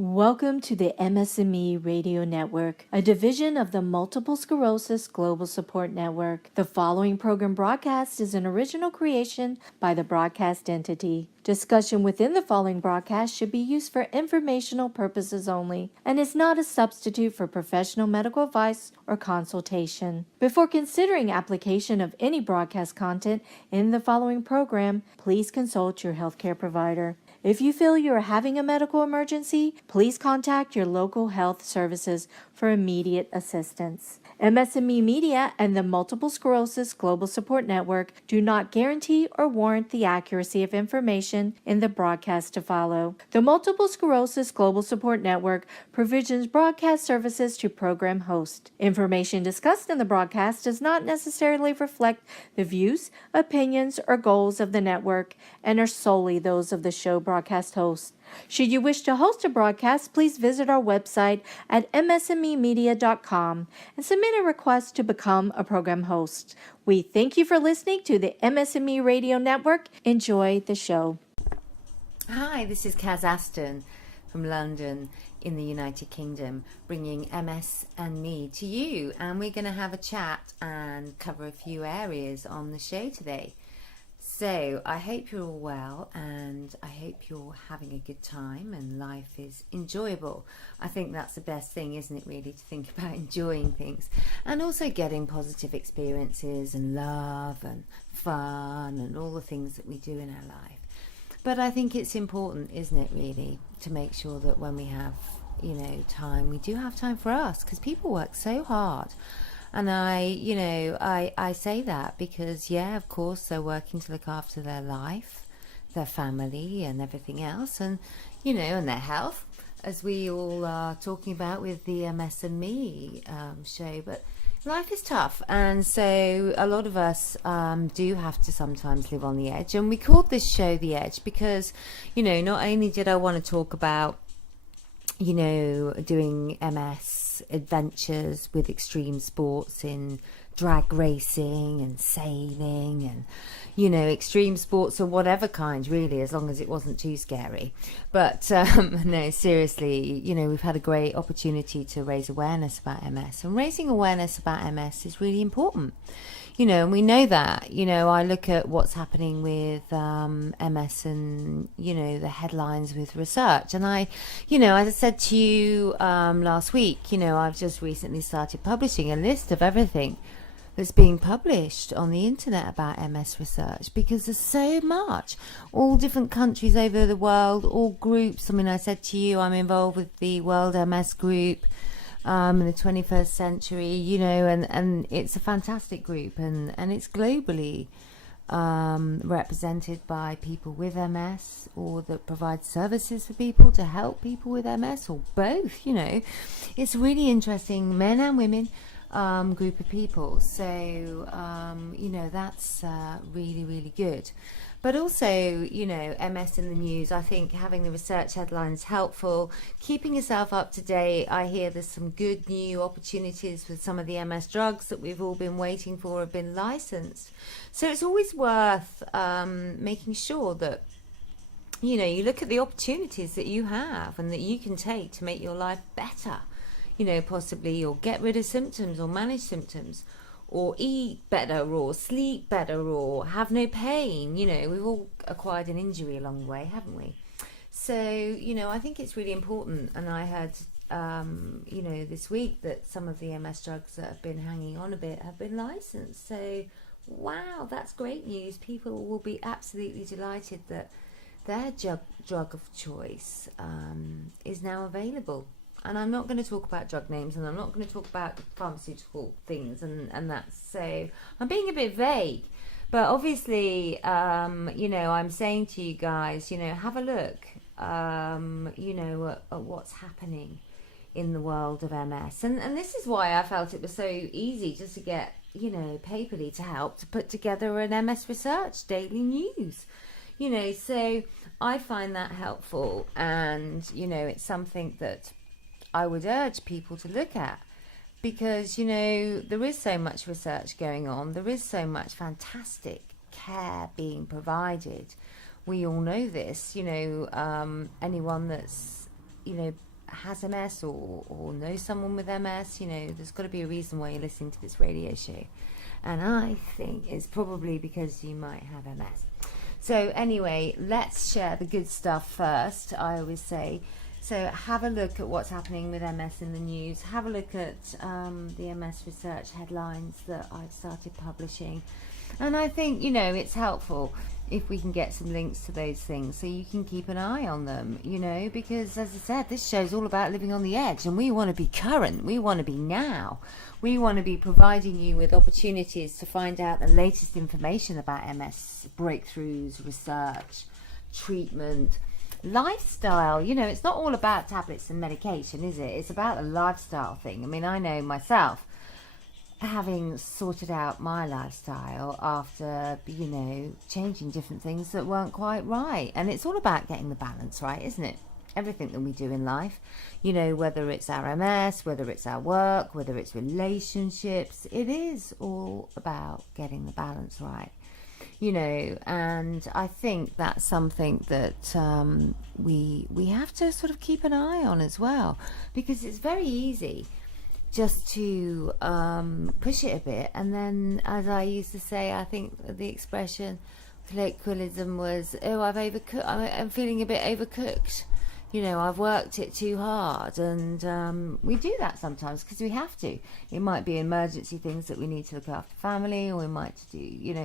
Welcome to the MS&Me Radio Network, a division of the Multiple Sclerosis Global Support Network. The following program broadcast is an original creation by the broadcast entity. Discussion within the following broadcast should be used for informational purposes only and is not a substitute for professional medical advice or consultation. Before considering application of any broadcast content in the following program, please consult your healthcare provider. If you feel you are having a medical emergency, please contact your local health services for immediate assistance. MS&Me Media and the Multiple Sclerosis Global Support Network do not guarantee or warrant the accuracy of information in the broadcast to follow. The Multiple Sclerosis Global Support Network provisions broadcast services to program hosts. Information discussed in the broadcast does not necessarily reflect the views, opinions, or goals of the network and are solely those of the show broadcast host. Should you wish to host a broadcast, please visit our website at msmemedia.com and submit a request to become a program host. We thank you for listening to the MS&Me Radio Network. Enjoy the show. Hi, this is Kaz Aston from London in the United Kingdom, bringing MS&Me to you, and we're going to have a chat and cover a few areas on the show today. So I hope you're all well, and I hope you're having a good time and life is enjoyable. I think that's the best thing, isn't it, really, to think about enjoying things and also getting positive experiences and love and fun and all the things that we do in our life. But I think it's important, isn't it, really, to make sure that when we have, time, we do have time for us, because people work so hard. And I say that because, of course, they're working to look after their life, their family and everything else, and, and their health, as we all are talking about with the MS&Me show. But life is tough, and so a lot of us do have to sometimes live on the edge. And we called this show The Edge because, not only did I want to talk about, doing MS adventures with extreme sports in drag racing and sailing and extreme sports of whatever kind, really, as long as it wasn't too scary. But no, seriously, we've had a great opportunity to raise awareness about MS, and raising awareness about MS is really important. And we know that. I look at what's happening with MS and, the headlines with research. And as I said to you last week, I've just recently started publishing a list of everything that's being published on the internet about MS research, because there's so much. All different countries over the world, all groups. I said to you, I'm involved with the World MS Group in the 21st century, and it's a fantastic group, and it's globally represented by people with MS, or that provide services for people to help people with MS, or both. It's really interesting, men and women group of people. So that's really, really good. But also, MS in the news, I think having the research headlines helpful, keeping yourself up to date. I hear there's some good new opportunities with some of the MS drugs that we've all been waiting for have been licensed. So it's always worth making sure that, you look at the opportunities that you have and that you can take to make your life better, possibly, or get rid of symptoms or manage symptoms, or eat better, or sleep better, or have no pain. We've all acquired an injury along the way, haven't we? So, I think it's really important. And I heard, this week that some of the MS drugs that have been hanging on a bit have been licensed. So, wow, that's great news. People will be absolutely delighted that their drug of choice is now available. And I'm not going to talk about drug names, and I'm not going to talk about pharmaceutical things and that. So I'm being a bit vague. But obviously, I'm saying to you guys, have a look, at what's happening in the world of MS. And this is why I felt it was so easy just to get, Paperly to help to put together an MS research daily news. So I find that helpful, and, it's something that I would urge people to look at, because, there is so much research going on. There is so much fantastic care being provided. We all know this, anyone that's, has MS or knows someone with MS, there's got to be a reason why you're listening to this radio show. And I think it's probably because you might have MS. So anyway, let's share the good stuff first, I always say. So have a look at what's happening with MS in the news. Have a look at the MS research headlines that I've started publishing. And I think, it's helpful if we can get some links to those things so you can keep an eye on them, because as I said, this show's all about living on the edge, and we want to be current. We want to be now. We want to be providing you with opportunities to find out the latest information about MS breakthroughs, research, treatment, lifestyle. It's not all about tablets and medication, is it? It's about a lifestyle thing. I mean, I know myself, having sorted out my lifestyle after, changing different things that weren't quite right. And it's all about getting the balance right, isn't it? Everything that we do in life, whether it's our MS, whether it's our work, whether it's relationships, it is all about getting the balance right. And I think that's something that we have to sort of keep an eye on as well, because it's very easy just to push it a bit. And then, as I used to say, I think the expression, colloquialism was, I'm feeling a bit overcooked. I've worked it too hard. And we do that sometimes because we have to. It might be emergency things that we need to look after family, or we might do,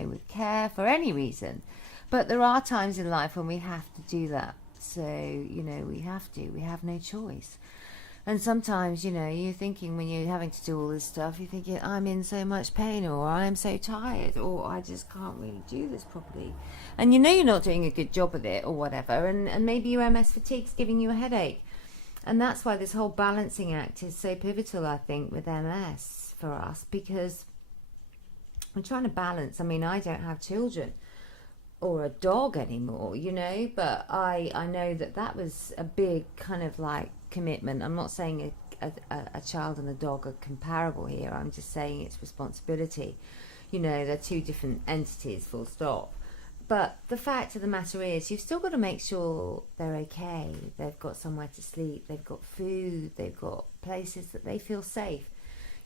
with care for any reason. But there are times in life when we have to do that. So, we have no choice. And sometimes, you're thinking, when you're having to do all this stuff, you're thinking, I'm in so much pain, or I'm so tired, or I just can't really do this properly. And you're not doing a good job of it, or whatever. And maybe your MS fatigue's giving you a headache. And that's why this whole balancing act is so pivotal, I think, with MS for us, because we're trying to balance. I mean, I don't have children or a dog anymore, but I know that was a big kind of like commitment. I'm not saying a child and a dog are comparable here. I'm just saying it's responsibility. They're two different entities, full stop. But the fact of the matter is, you've still got to make sure they're okay. They've got somewhere to sleep, they've got food, they've got places that they feel safe,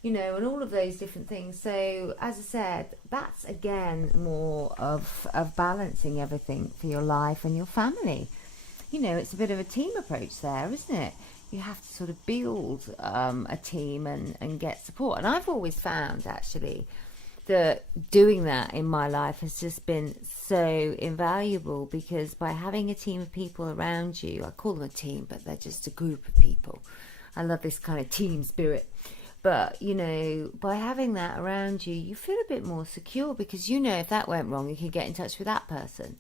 and all of those different things. So, as I said, that's again more of balancing everything for your life and your family. It's a bit of a team approach there, isn't it? You have to sort of build a team and get support. And I've always found, actually, that doing that in my life has just been so invaluable, because by having a team of people around you, I call them a team, but they're just a group of people. I love this kind of team spirit. But, by having that around you, you feel a bit more secure, because if that went wrong, you can get in touch with that person.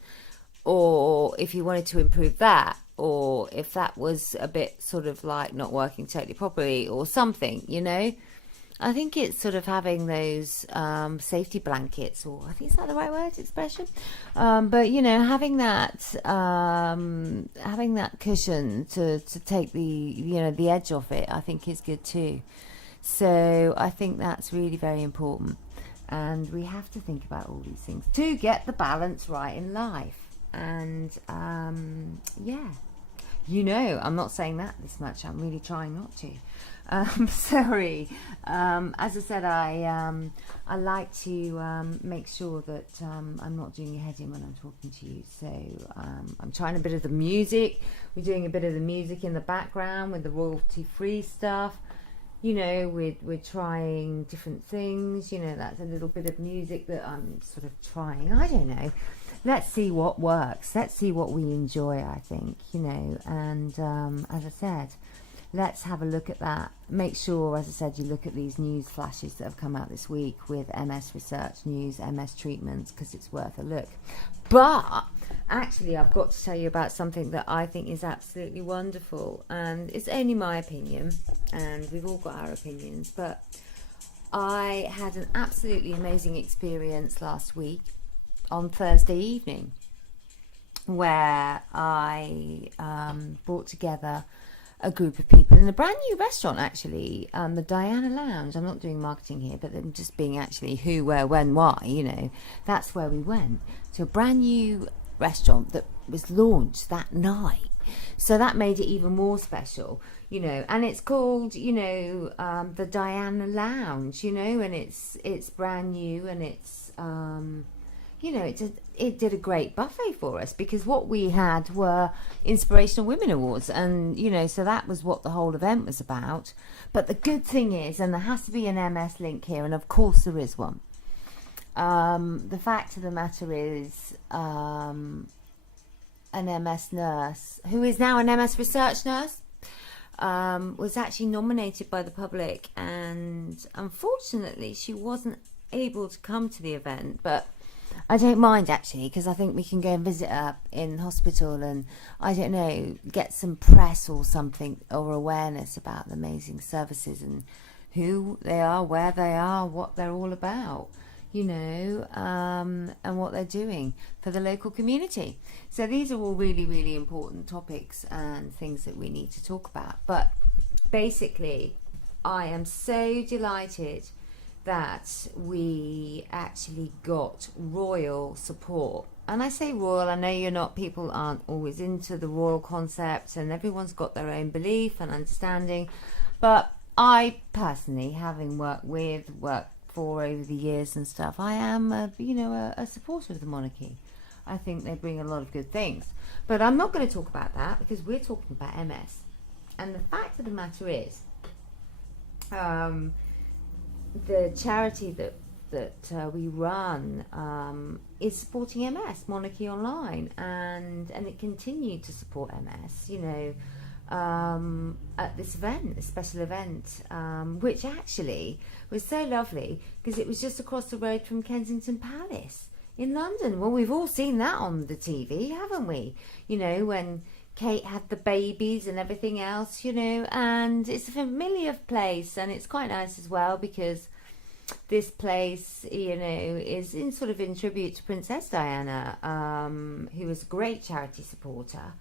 Or if you wanted to improve that, or if that was a bit sort of like not working totally properly or something, I think it's sort of having those safety blankets, or I think, is that the right word, expression? But having that cushion to take the edge off it, I think is good too. So I think that's really very important, and we have to think about all these things to get the balance right in life. And I'm not saying that this much. I'm really trying not to. Sorry. As I said, I like to make sure that I'm not doing your head in when I'm talking to you. So I'm trying a bit of the music. We're doing a bit of the music in the background with the royalty-free stuff. We're trying different things. That's a little bit of music that I'm sort of trying. I don't know. Let's see what works. Let's see what we enjoy, I think, and as I said, let's have a look at that. Make sure, as I said, you look at these news flashes that have come out this week with MS research news, MS treatments, because it's worth a look. But actually, I've got to tell you about something that I think is absolutely wonderful, and it's only my opinion, and we've all got our opinions, but I had an absolutely amazing experience last week on Thursday evening, where I brought together a group of people in a brand new restaurant, actually, the Diana Lounge. I'm not doing marketing here, but I'm just being actually who, where, when, why, that's where we went to a brand new restaurant that was launched that night. So that made it even more special, and it's called, the Diana Lounge, and it's brand new, and it's, it did a great buffet for us, because what we had were Inspirational Women Awards, and, so that was what the whole event was about. But the good thing is, and there has to be an MS link here, and of course there is one, the fact of the matter is, an MS nurse, who is now an MS research nurse, was actually nominated by the public, and unfortunately she wasn't able to come to the event, but I don't mind, actually, because I think we can go and visit her in hospital and, I don't know, get some press or something, or awareness about the amazing services and who they are, where they are, what they're all about, and what they're doing for the local community. So these are all really, really important topics and things that we need to talk about. But basically, I am so delighted that we actually got royal support. And I say royal, I know people aren't always into the royal concept, and everyone's got their own belief and understanding, but I personally, having worked for over the years and stuff, I am a supporter of the monarchy. I think they bring a lot of good things, but I'm not going to talk about that, because we're talking about MS. And the fact of the matter is, the charity that we run is supporting MS, Monarchy Online, and it continued to support MS, at this event, a special event, which actually was so lovely, because it was just across the road from Kensington Palace in London. Well, we've all seen that on the TV, haven't we? When Kate had the babies and everything else, and it's a familiar place, and it's quite nice as well, because this place, is in tribute to Princess Diana, who was a great charity supporter.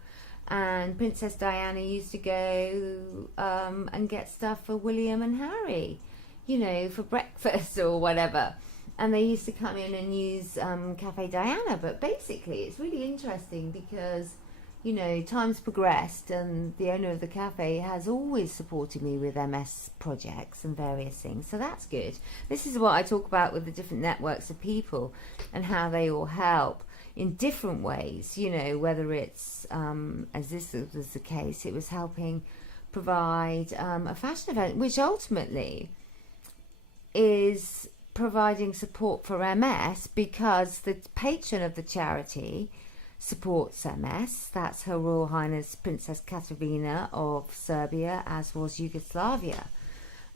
And Princess Diana used to go and get stuff for William and Harry, for breakfast or whatever. And they used to come in and use Cafe Diana. But basically, it's really interesting, because time's progressed, and the owner of the cafe has always supported me with MS projects and various things, so that's good. This is what I talk about with the different networks of people and how they all help in different ways, whether it's, as this was the case, it was helping provide a fashion event, which ultimately is providing support for MS, because the patron of the charity supports MS. That's Her Royal Highness Princess Katerina of Serbia, as was Yugoslavia.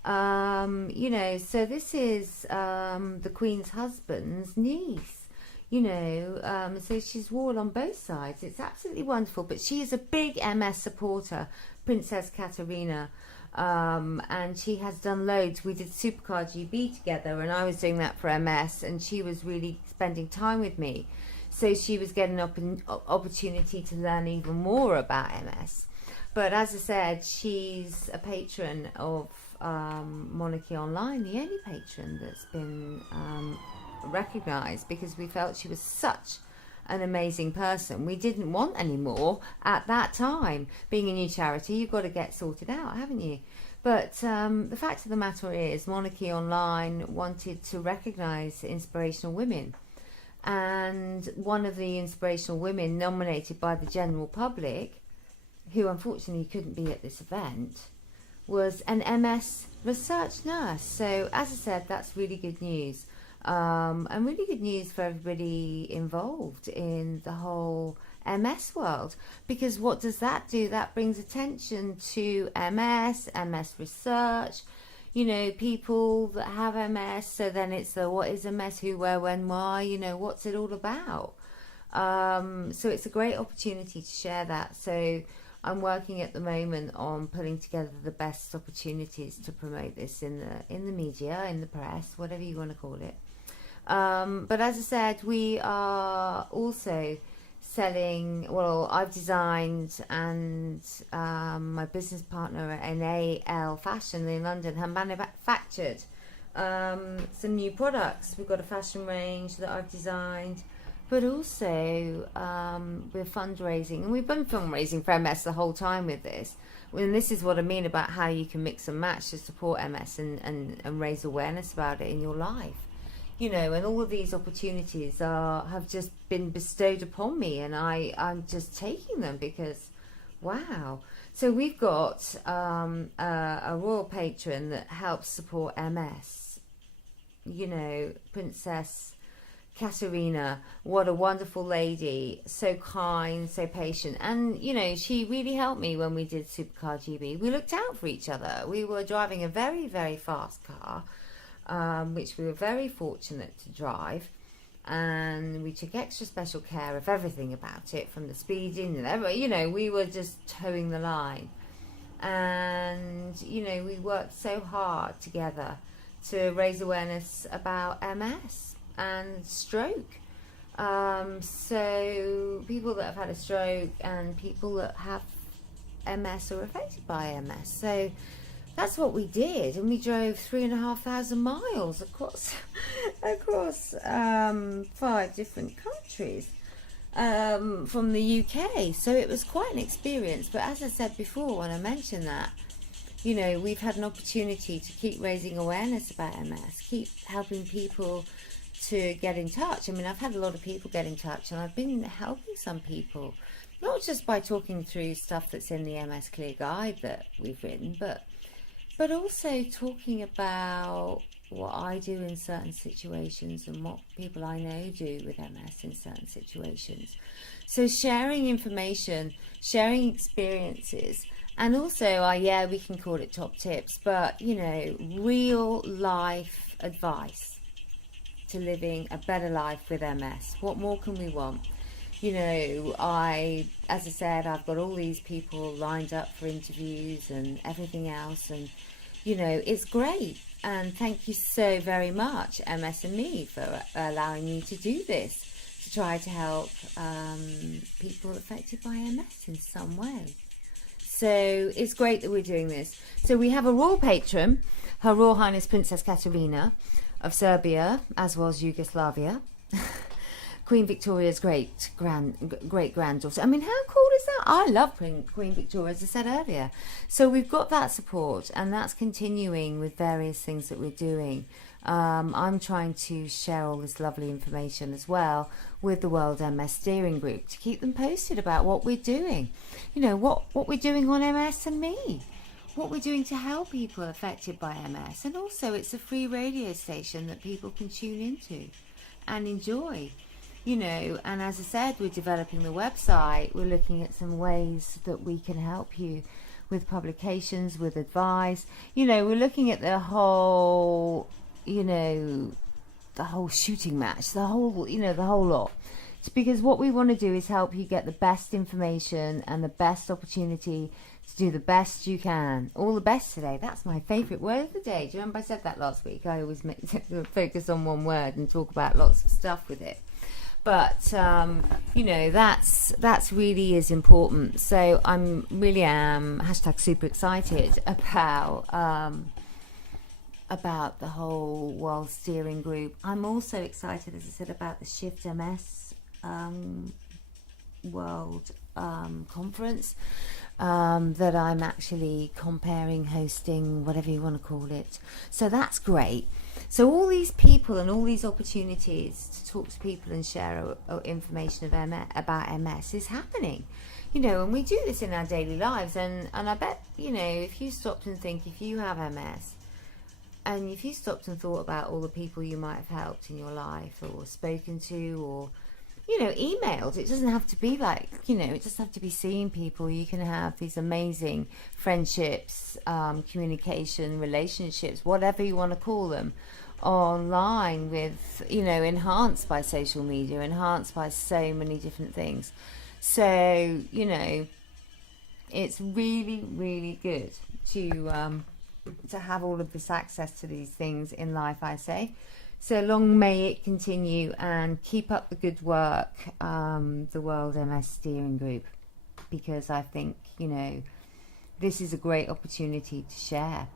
So this is the Queen's husband's niece, so she's royal on both sides. It's absolutely wonderful. But she is a big MS supporter, Princess Katerina, and she has done loads. We did Supercar GB together, and I was doing that for MS, and she was really spending time with me. So she was getting an opportunity to learn even more about MS. But as I said, she's a patron of Monarchy Online, the only patron that's been recognised, because we felt she was such an amazing person. We didn't want any more at that time. Being a new charity, you've got to get sorted out, haven't you? But the fact of the matter is, Monarchy Online wanted to recognise inspirational women. And one of the inspirational women nominated by the general public, who unfortunately couldn't be at this event, was an MS research nurse. So as I said, that's really good news, and really good news for everybody involved in the whole MS world, because what does that do? That brings attention to MS research, people that have MS. So then it's the what is MS, who, where, when, why, what's it all about? So it's a great opportunity to share that. So I'm working at the moment on putting together the best opportunities to promote this in the media, in the press, whatever you want to call it. But as I said, we are also selling, well, I've designed, and my business partner at NAL Fashion in London have manufactured some new products. We've got a fashion range that I've designed but also we're fundraising, and we've been fundraising for MS the whole time with this. And this is what I mean about how you can mix and match to support MS and raise awareness about it in your life. And all of these opportunities have just been bestowed upon me, and I'm just taking them because, wow. So we've got a royal patron that helps support MS. Princess Katerina, what a wonderful lady, so kind, so patient. And, she really helped me when we did Supercar GB. We looked out for each other. We were driving a very, very fast car, which we were very fortunate to drive. And we took extra special care of everything about it, from the speeding and everything. We were just towing the line. And, we worked so hard together to raise awareness about MS and stroke. So people that have had a stroke and people that have MS or affected by MS. So that's what we did, and we drove 3,500 miles across 5 different countries from the UK. So it was quite an experience. But as I said before, when I mentioned that, we've had an opportunity to keep raising awareness about MS, keep helping people to get in touch. I mean, I've had a lot of people get in touch, and I've been helping some people, not just by talking through stuff that's in the MS Clear Guide that we've written, but also talking about what I do in certain situations and what people I know do with MS in certain situations. So sharing information, sharing experiences, and also, we can call it top tips, but, real life advice to living a better life with MS. What more can we want? As I said, I've got all these people lined up for interviews and everything else, and it's great. And thank you so very much, MS&Me, for allowing me to do this, to try to help people affected by MS in some way. So it's great that we're doing this. So we have a royal patron, Her Royal Highness Princess Katerina of Serbia, as was Yugoslavia. Queen Victoria's great granddaughter. I mean, how cool is that? I love Queen Victoria, as I said earlier. So we've got that support, and that's continuing with various things that we're doing. I'm trying to share all this lovely information as well with the World MS Steering Group to keep them posted about what we're doing. What we're doing on MS&Me, what we're doing to help people affected by MS. And also, it's a free radio station that people can tune into and enjoy. And as I said, we're developing the website. We're looking at some ways that we can help you with publications, with advice. We're looking at the whole, the whole shooting match, the whole lot. It's because what we want to do is help you get the best information and the best opportunity to do the best you can. All the best today. That's my favourite word of the day. Do you remember I said that last week? I always focus on one word and talk about lots of stuff with it. But that's really is important. So I'm really am #super excited about the whole World Steering Group. I'm also excited, as I said, about the Shift MS World Conference that I'm actually hosting, whatever you want to call it. So that's great. So all these people and all these opportunities to talk to people and share information about MS is happening. And we do this in our daily lives. And I bet, if you stopped and think, if you have MS, and if you stopped and thought about all the people you might have helped in your life or spoken to or, emailed, it doesn't have to be it doesn't have to be seeing people. You can have these amazing friendships, communication, relationships, whatever you want to call them, online with, enhanced by social media, enhanced by so many different things. So, it's really, really good to have all of this access to these things in life, I say. So long may it continue, and keep up the good work, the World MS Steering Group, because I think, this is a great opportunity to share.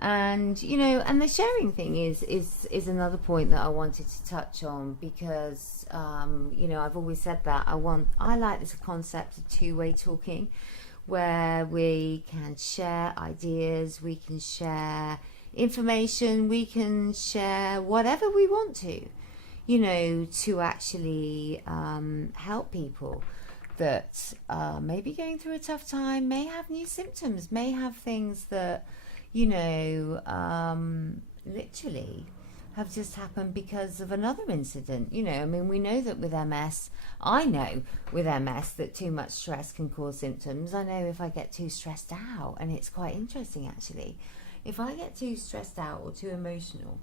And and the sharing thing is another point that I wanted to touch on, because I've always said that I like this concept of two-way talking, where we can share ideas, we can share information, we can share whatever we want to actually help people that may be going through a tough time, may have new symptoms, may have things that literally have just happened because of another incident. We know that with MS, I know with MS that too much stress can cause symptoms. I know if I get too stressed out, and it's quite interesting actually, if I get too stressed out or too emotional,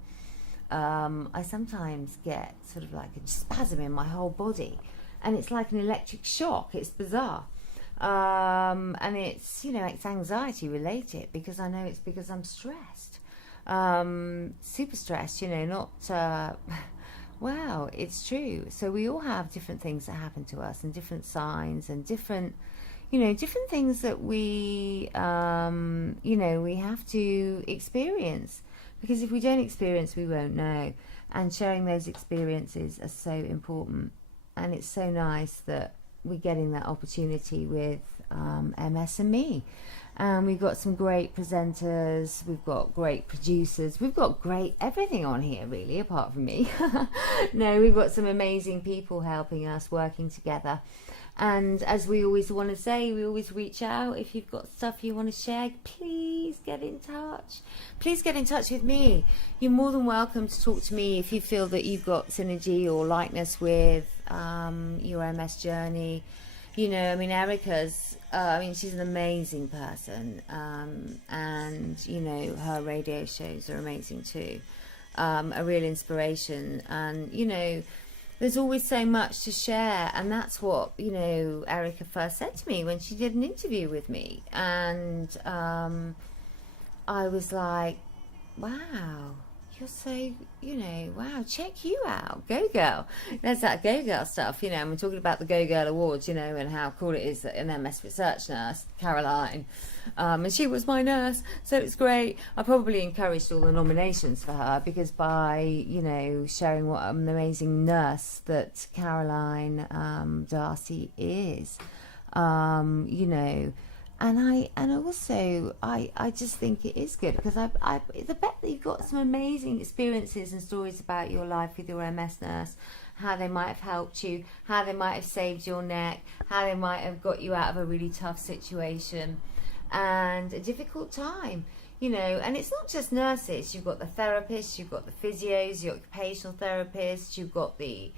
I sometimes get sort of like a spasm in my whole body, and it's like an electric shock. It's bizarre. And it's anxiety related, because I know it's because I'm stressed, super stressed, not wow, it's true. So we all have different things that happen to us, and different signs, and different things that we we have to experience, because if we don't experience, we won't know. And sharing those experiences are so important, and it's so nice that we're getting that opportunity with MS&Me. We've got some great presenters, we've got great producers, we've got great everything on here really, apart from me. No, we've got some amazing people helping us, working together. And as we always want to say, we always reach out. If you've got stuff you want to share, please get in touch. Please get in touch with me. You're more than welcome to talk to me if you feel that you've got synergy or likeness with your MS journey. Erica's, she's an amazing person. And, her radio shows are amazing too. A real inspiration. And, there's always so much to share, and that's what Erica first said to me when she did an interview with me, and I was like, wow, you're so wow, check you out, go girl. There's that go girl stuff, and we're talking about the Go Girl Awards, and how cool it is that an MS research nurse, Caroline, and she was my nurse, so it's great. I probably encouraged all the nominations for her, because by sharing what an amazing nurse that Caroline Darcy is, and I just think it is good, because I the bet that you've got some amazing experiences and stories about your life with your MS nurse, how they might have helped you, how they might have saved your neck, how they might have got you out of a really tough situation and a difficult time. And it's not just nurses. You've got the therapists, you've got the physios, the occupational therapists, you've got the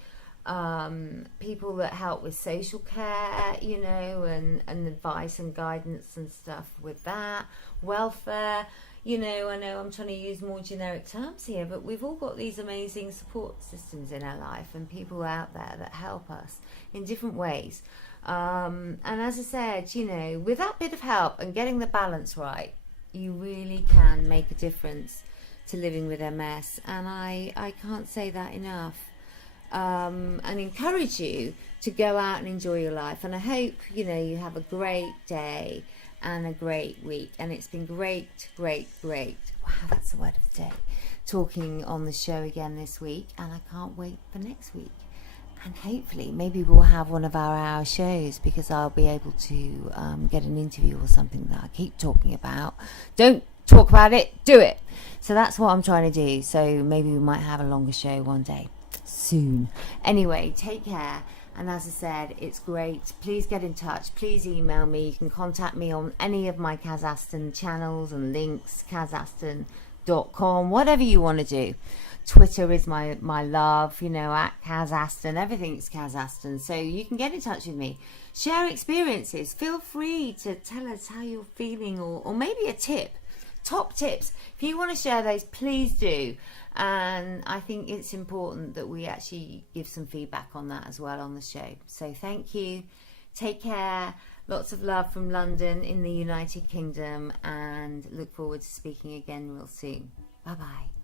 people that help with social care, and advice and guidance and stuff with that, welfare. I know I'm trying to use more generic terms here, but we've all got these amazing support systems in our life, and people out there that help us in different ways. And as I said, with that bit of help and getting the balance right, you really can make a difference to living with MS. And I can't say that enough. And encourage you to go out and enjoy your life. And I hope, you have a great day and a great week. And it's been great. Wow, that's the word of the day. Talking on the show again this week. And I can't wait for next week. And hopefully, maybe we'll have one of our hour shows, because I'll be able to get an interview or something that I keep talking about. Don't talk about it, do it. So that's what I'm trying to do. So maybe we might have a longer show one day soon. Anyway, take care. And as I said, it's great. Please get in touch. Please email me. You can contact me on any of my Kazakhstan channels and links, kazakhstan.com, whatever you want to do. Twitter is my love, at Kazakhstan. Everything's Kazakhstan. So you can get in touch with me. Share experiences. Feel free to tell us how you're feeling, or maybe a tip. Top tips. If you want to share those, please do. And I think it's important that we actually give some feedback on that as well on the show. So thank you. Take care. Lots of love from London in the United Kingdom, and look forward to speaking again real soon. Bye-bye.